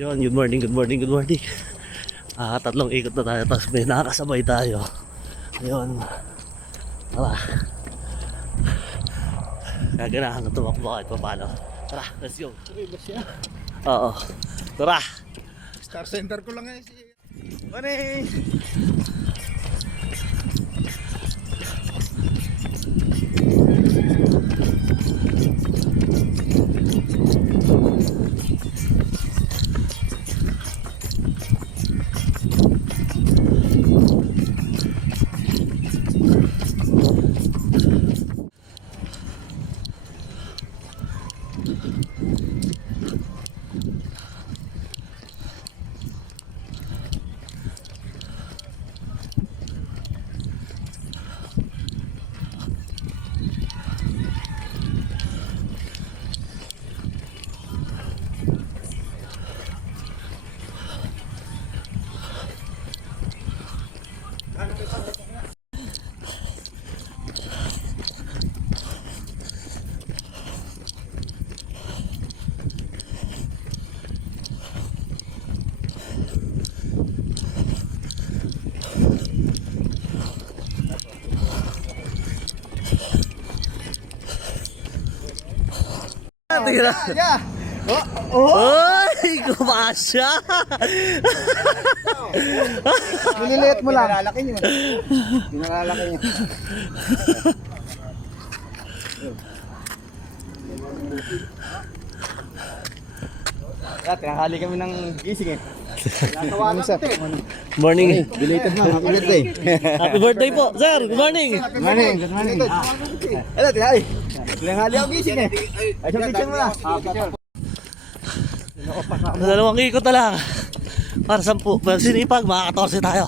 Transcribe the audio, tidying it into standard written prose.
Yun, good morning, good morning, good morning. Tatlong ikot na tayo, tapos may nakakasabay tayo. Ayun. Tara. Gaganahan na tumakbo kahit pa paano. Tara, let's go. Oo. Tara. Star Center ko lang eh. Morning! Tira. Yeah. Oy, kumasya. Nililiit mo lang. Pinalalaki niyo. Pinalalaki niyo. Tinanghali kami ng gising eh. Natawanan ko eh. Morning. Belated na. Happy birthday. Happy birthday po, sir. Good morning. Good morning. Good morning. Ano, tinanghali. Tinanghali ako gising eh. Ay, sa picture mo na. Picture. Dalawang ikot na lang. Para 10. Pero sinipag, mga 14 tayo.